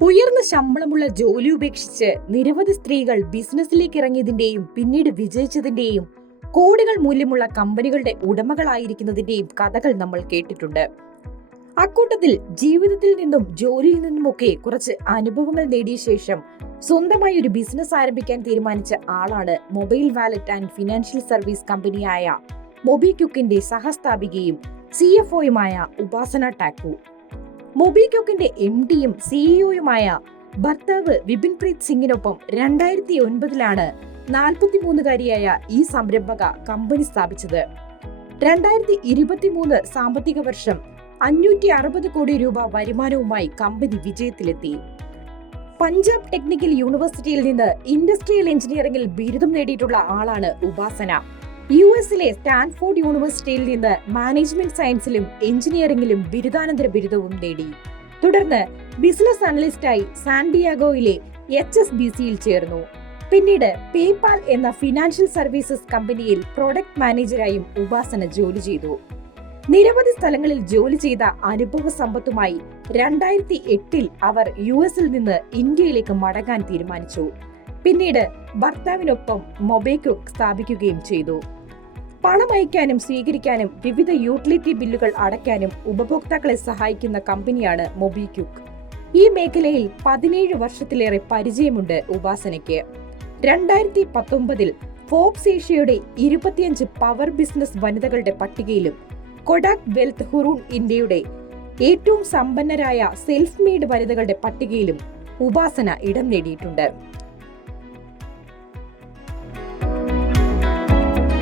ഉയർന്ന ശമ്പളമുള്ള ജോലി ഉപേക്ഷിച്ച് നിരവധി സ്ത്രീകൾ ബിസിനസ്സിലേക്ക് ഇറങ്ങിയതിന്റെയും പിന്നീട് വിജയിച്ചതിന്റെയും കോടികൾ മൂല്യമുള്ള കമ്പനികളുടെ ഉടമകളായിരിക്കുന്നതിന്റെയും കഥകൾ നമ്മൾ കേട്ടിട്ടുണ്ട്. അക്കൂട്ടത്തിൽ ജീവിതത്തിൽ നിന്നും ജോലിയിൽ നിന്നുമൊക്കെ കുറച്ച് അനുഭവങ്ങൾ നേടിയ ശേഷം സ്വന്തമായി ഒരു ബിസിനസ് ആരംഭിക്കാൻ തീരുമാനിച്ച ആളാണ് mobile wallet and financial service കമ്പനിയായ മൊബിക്യുക്കിന്റെ സഹസ്ഥാപികയും സി എഫ് ഒയുമായ ഉപാസന ടാക്കു മൊബിക്യുക്കിന്റെ എം ഡിയും സിഇഒയുമായ ഭർത്താവ് വിപിൻ പ്രീത് സിംഗിനൊപ്പം രണ്ടായിരത്തി ഒൻപതിലാണ് നാൽപ്പത്തിമൂന്നുകാരിയായ ഈ സംരംഭക കമ്പനി സ്ഥാപിച്ചത്. രണ്ടായിരത്തി ഇരുപത്തിമൂന്ന് സാമ്പത്തിക വർഷം അഞ്ഞൂറ്റി അറുപത് കോടി രൂപ വരുമാനവുമായി കമ്പനി വിജയത്തിലെത്തി. പഞ്ചാബ് ടെക്നിക്കൽ യൂണിവേഴ്സിറ്റിയിൽ നിന്ന് ഇൻഡസ്ട്രിയൽ എഞ്ചിനീയറിംഗിൽ ബിരുദം നേടിയിട്ടുള്ള ആളാണ് ഉപാസന. യു എസിലെ സ്റ്റാൻഫോർഡ് യൂണിവേഴ്സിറ്റിയിൽ നിന്ന് മാനേജ്മെന്റ് സയൻസിലും എഞ്ചിനീയറിംഗിലും ബിരുദാനന്തര ബിരുദവും നേടി. തുടർന്ന് ബിസിനസ് അനലിസ്റ്റായി സാൻഡിയാഗോയിലെ എച്ച് എസ് ബി സിയിൽ ചേർന്നു. പിന്നീട് പേപാൽ എന്ന ഫിനാൻഷ്യൽ സർവീസസ് കമ്പനിയിൽ പ്രോഡക്റ്റ് മാനേജരായും ഉപാസന ജോലി ചെയ്തു. നിരവധി സ്ഥലങ്ങളിൽ ജോലി ചെയ്ത അനുഭവ സമ്പത്തുമായി രണ്ടായിരത്തി എട്ടിൽ അവർ യു എസിൽ നിന്ന് ഇന്ത്യയിലേക്ക് മടങ്ങാൻ തീരുമാനിച്ചു. പിന്നീട് ഭർത്താവിനൊപ്പം മൊബൈക്യുക്ക് സ്ഥാപിക്കുകയും ചെയ്തു. പണം അയക്കാനും സ്വീകരിക്കാനും വിവിധ യൂട്ടിലിറ്റി ബില്ലുകൾ അടയ്ക്കാനും ഉപഭോക്താക്കളെ സഹായിക്കുന്ന കമ്പനിയാണ് മൊബിക്യുക്ക് ഈ മേഖലയിൽ പതിനേഴ് വർഷത്തിലേറെ പരിചയമുണ്ട് ഉപാസനയ്ക്ക്. രണ്ടായിരത്തി പത്തൊമ്പതിൽ ഫോബ്സ് ഏഷ്യയുടെ ഇരുപത്തിയഞ്ച് പവർ ബിസിനസ് വനിതകളുടെ പട്ടികയിലും കൊഡാക് വെൽത്ത് ഹുറൂൺ ഇന്ത്യയുടെ ഏറ്റവും സമ്പന്നരായ സെൽഫ് മെയ്ഡ് വനിതകളുടെ പട്ടികയിലും ഉപാസന ഇടം നേടിയിട്ടുണ്ട്.